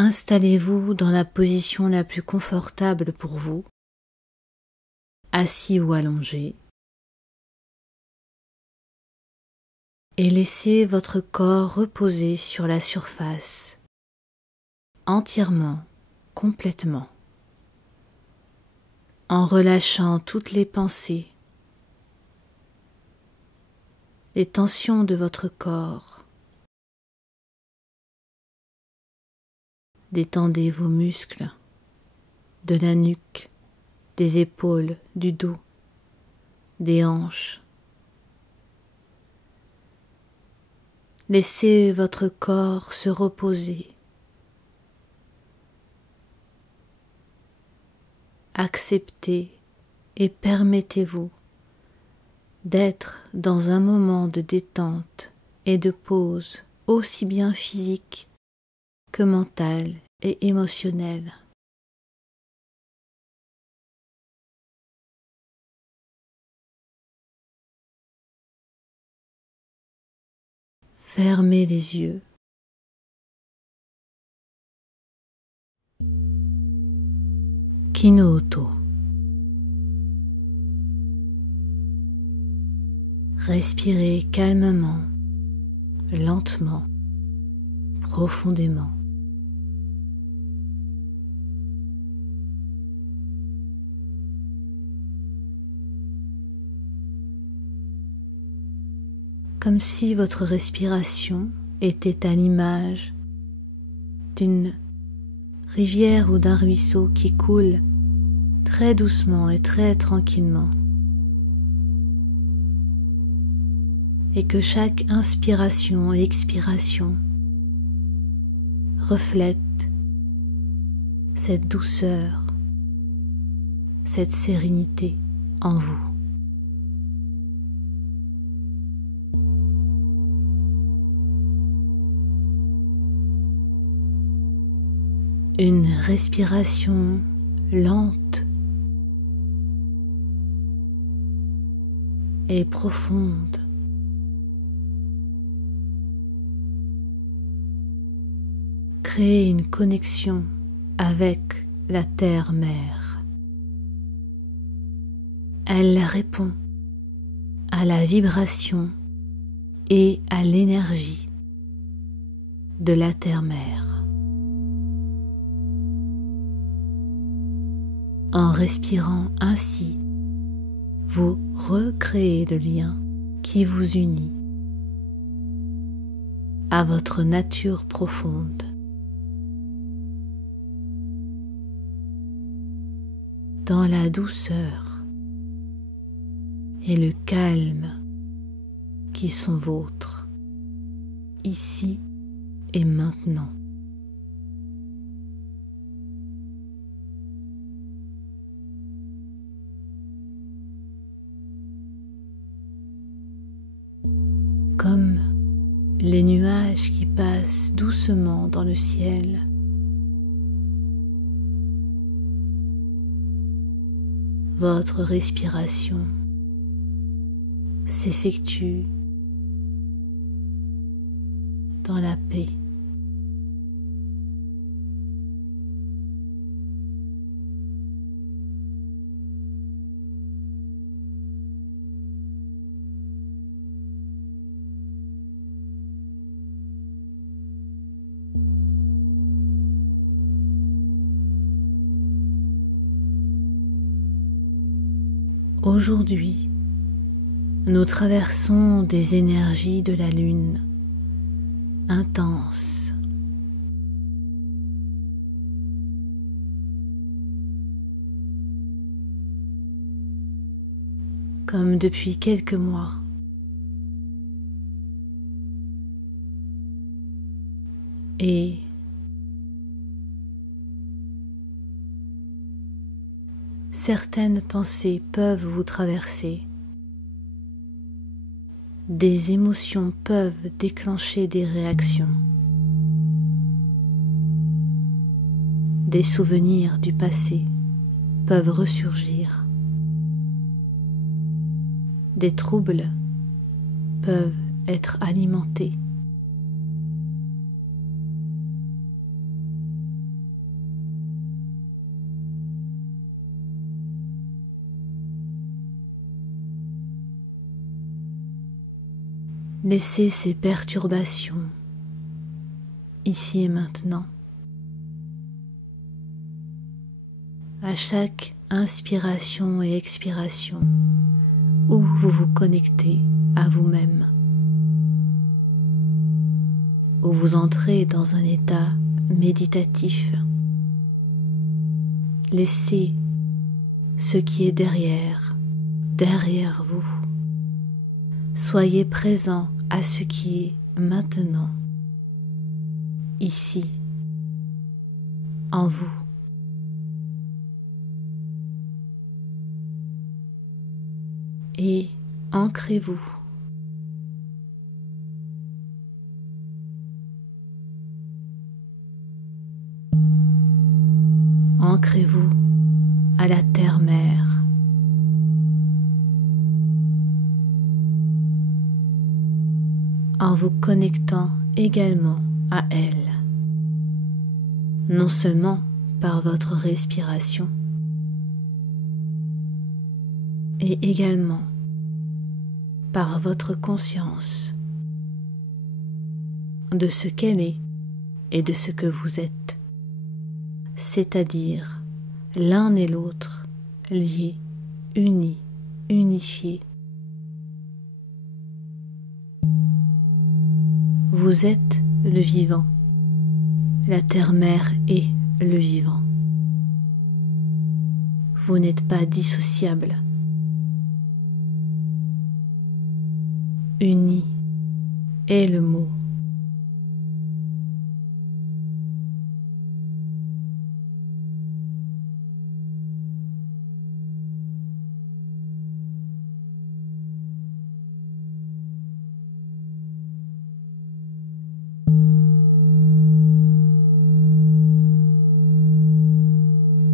Installez-vous dans la position la plus confortable pour vous, assis ou allongé, et laissez votre corps reposer sur la surface, entièrement, complètement, en relâchant toutes les pensées, les tensions de votre corps. Détendez vos muscles de la nuque, des épaules, du dos, des hanches. Laissez votre corps se reposer. Acceptez et permettez-vous d'être dans un moment de détente et de pause aussi bien physique que mentale et émotionnelle. Fermez les yeux. Kino-Oto. Respirez calmement, lentement, profondément. Comme si votre respiration était à l'image d'une rivière ou d'un ruisseau qui coule très doucement et très tranquillement, et que chaque inspiration et expiration reflète cette douceur, cette sérénité en vous. Une respiration lente et profonde. Créez une connexion avec la terre-mère. Elle répond à la vibration et à l'énergie de la terre-mère. En respirant ainsi, vous recréez le lien qui vous unit à votre nature profonde. Dans la douceur et le calme qui sont vôtres, ici et maintenant. Comme les nuages qui passent doucement dans le ciel, votre respiration s'effectue dans la paix. Aujourd'hui, nous traversons des énergies de la lune intenses. Comme depuis quelques mois. Et certaines pensées peuvent vous traverser. Des émotions peuvent déclencher des réactions. Des souvenirs du passé peuvent ressurgir. Des troubles peuvent être alimentés. Laissez ces perturbations ici et maintenant. À chaque inspiration et expiration, où vous vous connectez à vous-même, où vous entrez dans un état méditatif. Laissez ce qui est derrière vous. Soyez présent à ce qui est maintenant, ici, en vous. Et ancrez-vous. Ancrez-vous à la terre-mère. En vous connectant également à elle, non seulement par votre respiration, et également par votre conscience de ce qu'elle est et de ce que vous êtes, c'est-à-dire l'un et l'autre liés, unis, unifiés. Vous êtes le vivant, la terre-mère est le vivant. Vous n'êtes pas dissociable. Uni est le mot.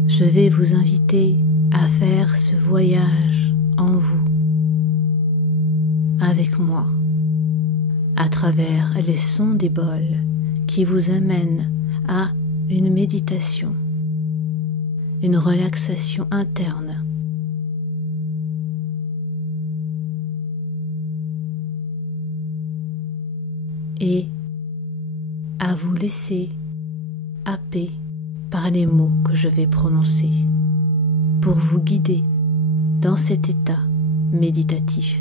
Je vais vous inviter à faire ce voyage en vous, avec moi, à travers les sons des bols qui vous amènent à une méditation, une relaxation interne. Et à vous laisser happer par les mots que je vais prononcer pour vous guider dans cet état méditatif.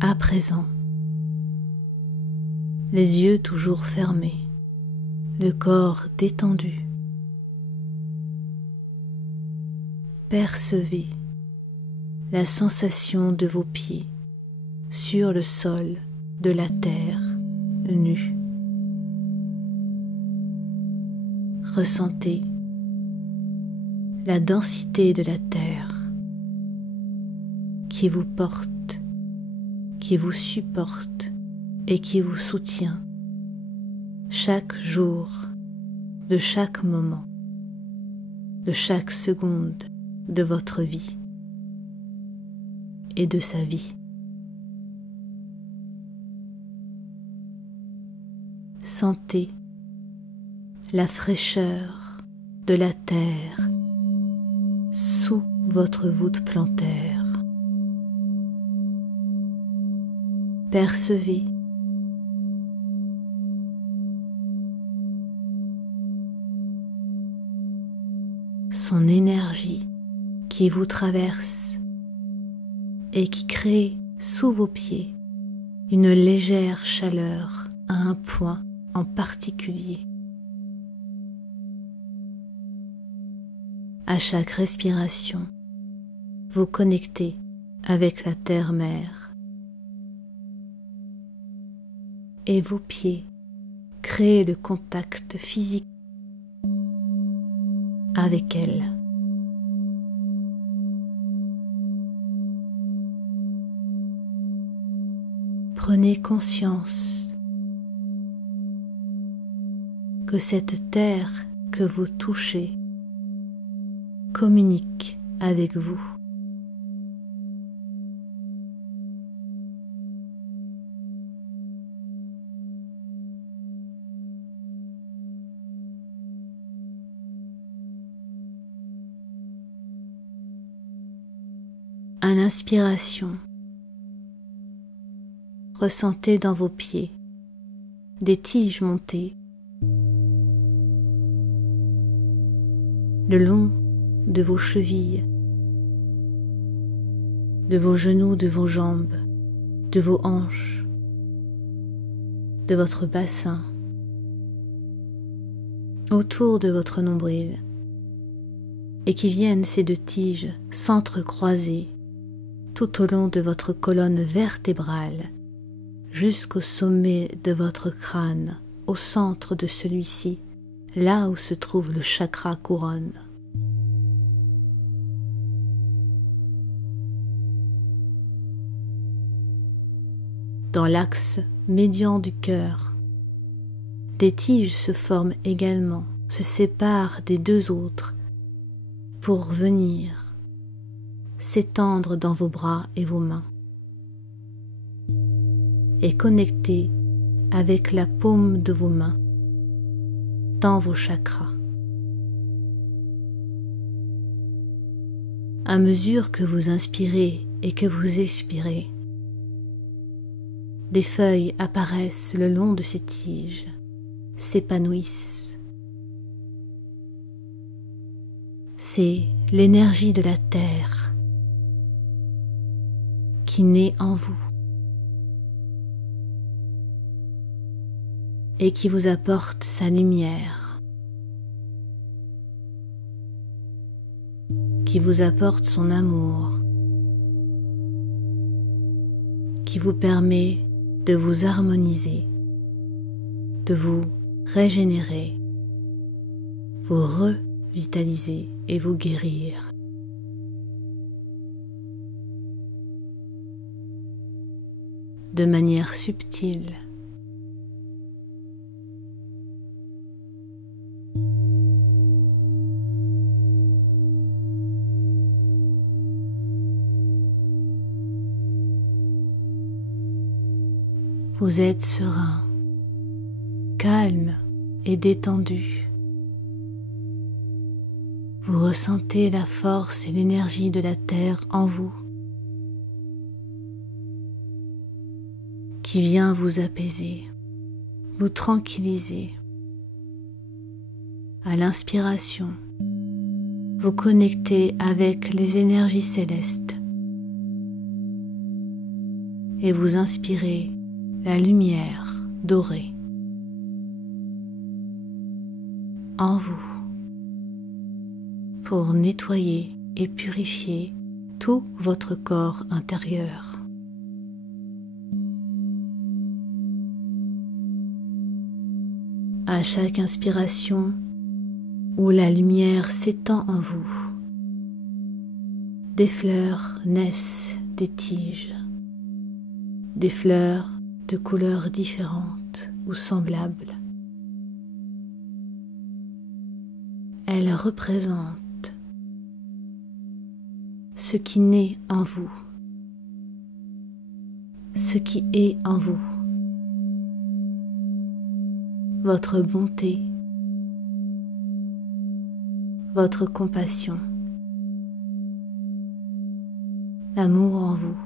À présent, les yeux toujours fermés, le corps détendu, percevez la sensation de vos pieds sur le sol de la terre nue. Ressentez la densité de la terre qui vous porte, qui vous supporte et qui vous soutient chaque jour, de chaque moment, de chaque seconde de votre vie et de sa vie. Sentez la fraîcheur de la terre sous votre voûte plantaire. Percevez son énergie qui vous traverse et qui crée sous vos pieds une légère chaleur à un point en particulier. À chaque respiration, vous connectez avec la terre-mère et vos pieds créent le contact physique avec elle. Prenez conscience que cette terre que vous touchez communique avec vous. À l'inspiration, ressentez dans vos pieds des tiges montées le long de vos chevilles, de vos genoux, de vos jambes, de vos hanches, de votre bassin, autour de votre nombril, et qui viennent ces deux tiges s'entrecroiser tout au long de votre colonne vertébrale jusqu'au sommet de votre crâne, au centre de celui-ci, là où se trouve le chakra couronne. Dans l'axe médian du cœur, des tiges se forment également, se séparent des deux autres pour venir s'étendre dans vos bras et vos mains et connecter avec la paume de vos mains dans vos chakras. À mesure que vous inspirez et que vous expirez, des feuilles apparaissent le long de ces tiges, s'épanouissent. C'est l'énergie de la terre qui naît en vous et qui vous apporte sa lumière, qui vous apporte son amour, qui vous permet de vous harmoniser, de vous régénérer, vous revitaliser et vous guérir. De manière subtile. Vous êtes serein, calme et détendu. Vous ressentez la force et l'énergie de la terre en vous, qui vient vous apaiser, vous tranquilliser. À l'inspiration, vous connectez avec les énergies célestes et vous inspirez la lumière dorée en vous pour nettoyer et purifier tout votre corps intérieur. À chaque inspiration où la lumière s'étend en vous, des fleurs naissent des tiges, des fleurs de couleurs différentes ou semblables. Elles représentent ce qui naît en vous, ce qui est en vous, votre bonté, votre compassion, l'amour en vous.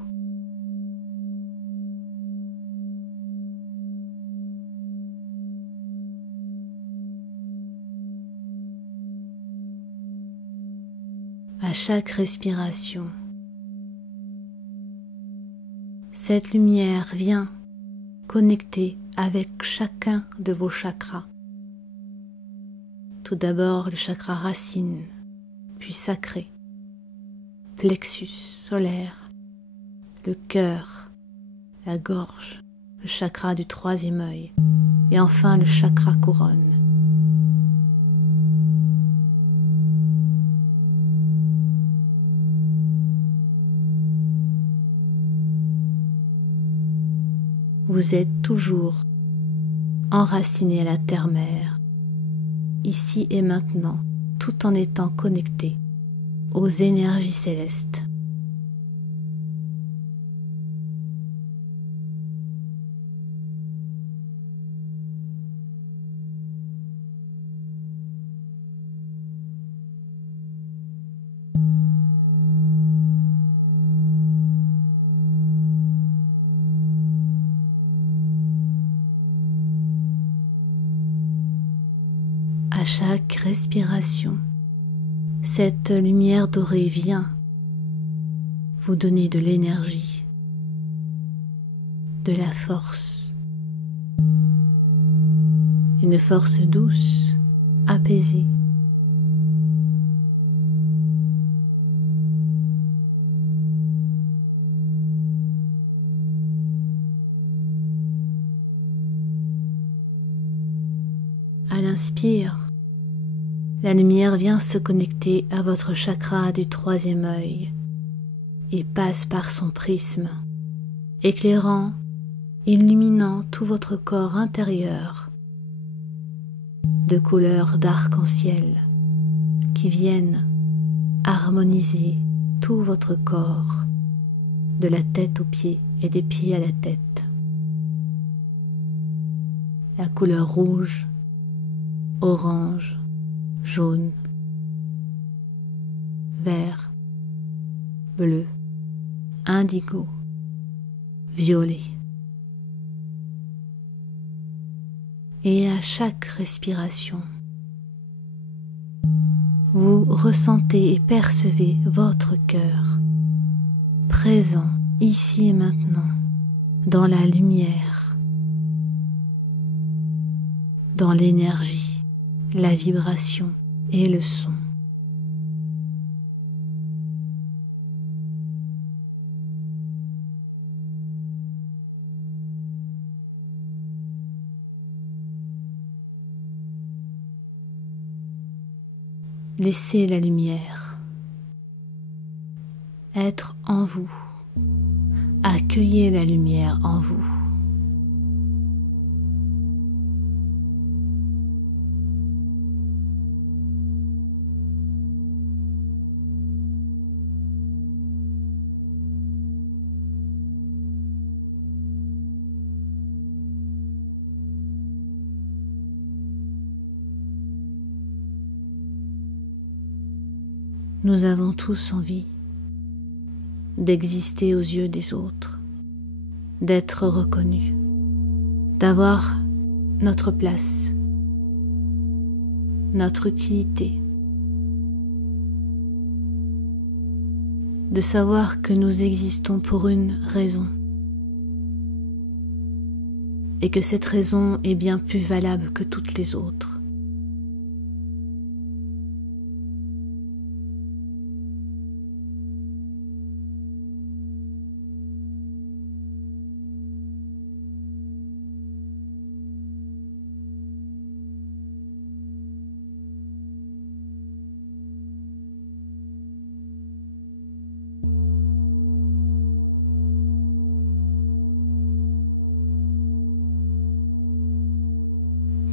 À chaque respiration, cette lumière vient connecter avec chacun de vos chakras. Tout d'abord le chakra racine, puis sacré, plexus solaire, le cœur, la gorge, le chakra du troisième œil et enfin le chakra couronne. Vous êtes toujours enraciné à la terre-mère, ici et maintenant, tout en étant connecté aux énergies célestes. À chaque respiration, cette lumière dorée vient vous donner de l'énergie, de la force, une force douce, apaisée. À l'inspire, la lumière vient se connecter à votre chakra du troisième œil et passe par son prisme, éclairant, illuminant tout votre corps intérieur de couleurs d'arc-en-ciel qui viennent harmoniser tout votre corps, de la tête aux pieds et des pieds à la tête. La couleur rouge, orange, jaune, vert, bleu, indigo, violet. Et à chaque respiration, vous ressentez et percevez votre cœur présent ici et maintenant dans la lumière, dans l'énergie, la vibration et le son. Laissez la lumière être en vous. Accueillez la lumière en vous. Nous avons tous envie d'exister aux yeux des autres, d'être reconnus, d'avoir notre place, notre utilité, de savoir que nous existons pour une raison et que cette raison est bien plus valable que toutes les autres.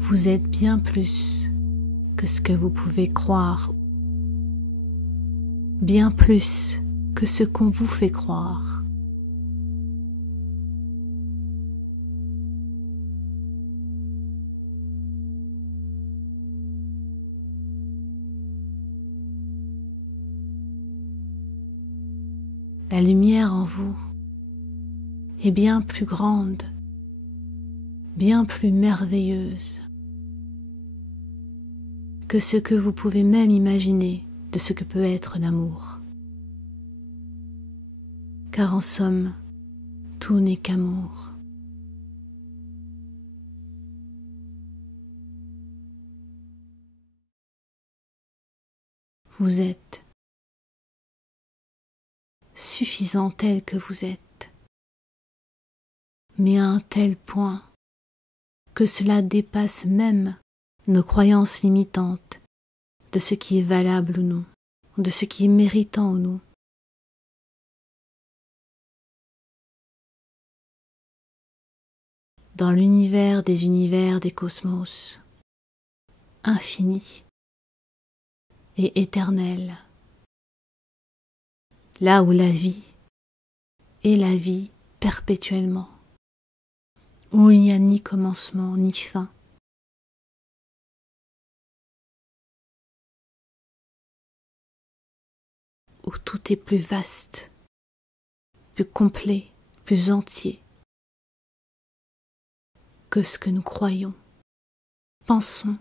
Vous êtes bien plus que ce que vous pouvez croire, bien plus que ce qu'on vous fait croire. La lumière en vous est bien plus grande, bien plus merveilleuse que ce que vous pouvez même imaginer de ce que peut être l'amour. Car en somme, tout n'est qu'amour. Vous êtes suffisant tel que vous êtes, mais à un tel point que cela dépasse même nos croyances limitantes de ce qui est valable ou non, de ce qui est méritant ou non. Dans l'univers des cosmos, infini et éternel, là où la vie est la vie perpétuellement, où il n'y a ni commencement ni fin, où tout est plus vaste, plus complet, plus entier que ce que nous croyons, pensons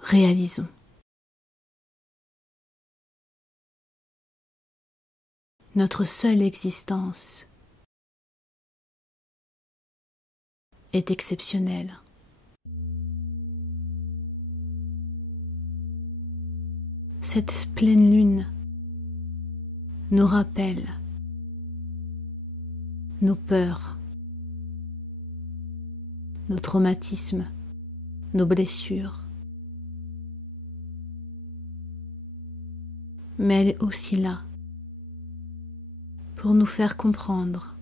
réalisons. Notre seule existence est exceptionnelle. Cette pleine lune nous rappelle nos peurs, nos traumatismes, nos blessures. Mais elle est aussi là pour nous faire comprendre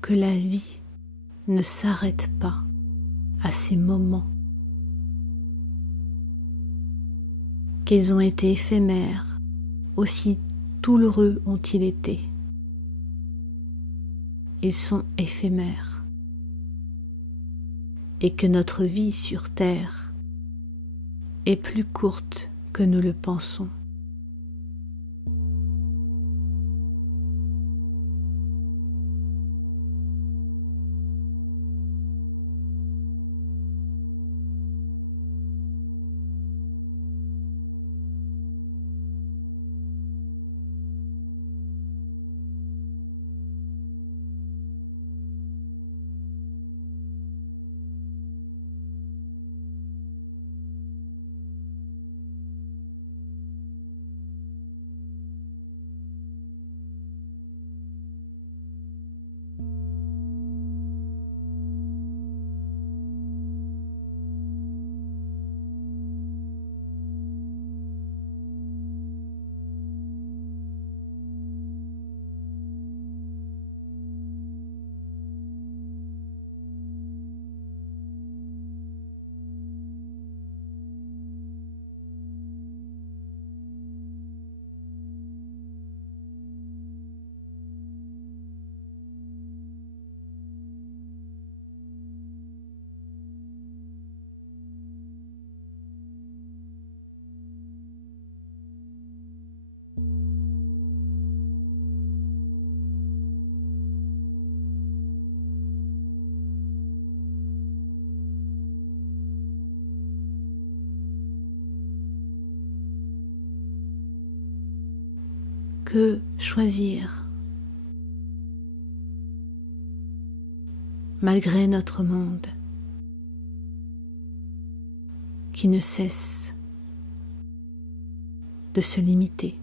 que la vie ne s'arrête pas à ces moments, qu'ils ont été éphémères, aussi douloureux ont-ils été. Ils sont éphémères et que notre vie sur terre est plus courte que nous le pensons. Que choisir? Malgré notre monde qui ne cesse de se limiter.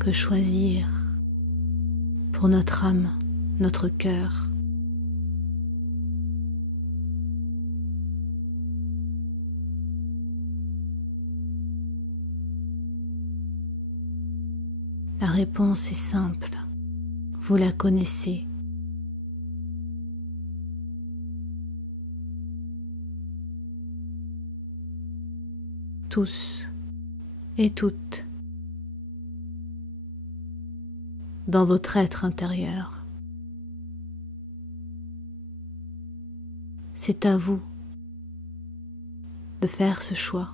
Que choisir pour notre âme, notre cœur? La réponse est simple, vous la connaissez. Tous et toutes, dans votre être intérieur. C'est à vous de faire ce choix,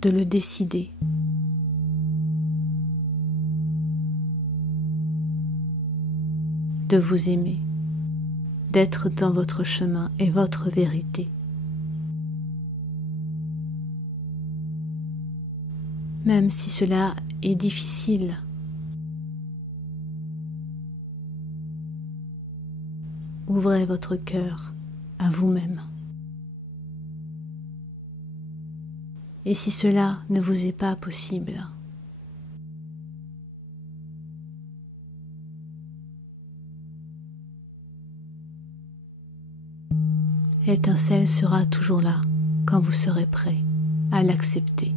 de le décider. De vous aimer, d'être dans votre chemin et votre vérité. Même si cela est difficile, ouvrez votre cœur à vous-même. Et si cela ne vous est pas possible, l'étincelle sera toujours là quand vous serez prêt à l'accepter.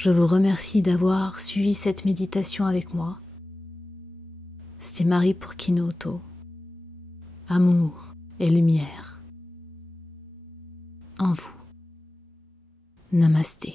je vous remercie d'avoir suivi cette méditation avec moi. C'était Marie pour Kinoto. Amour et lumière en vous. Namasté.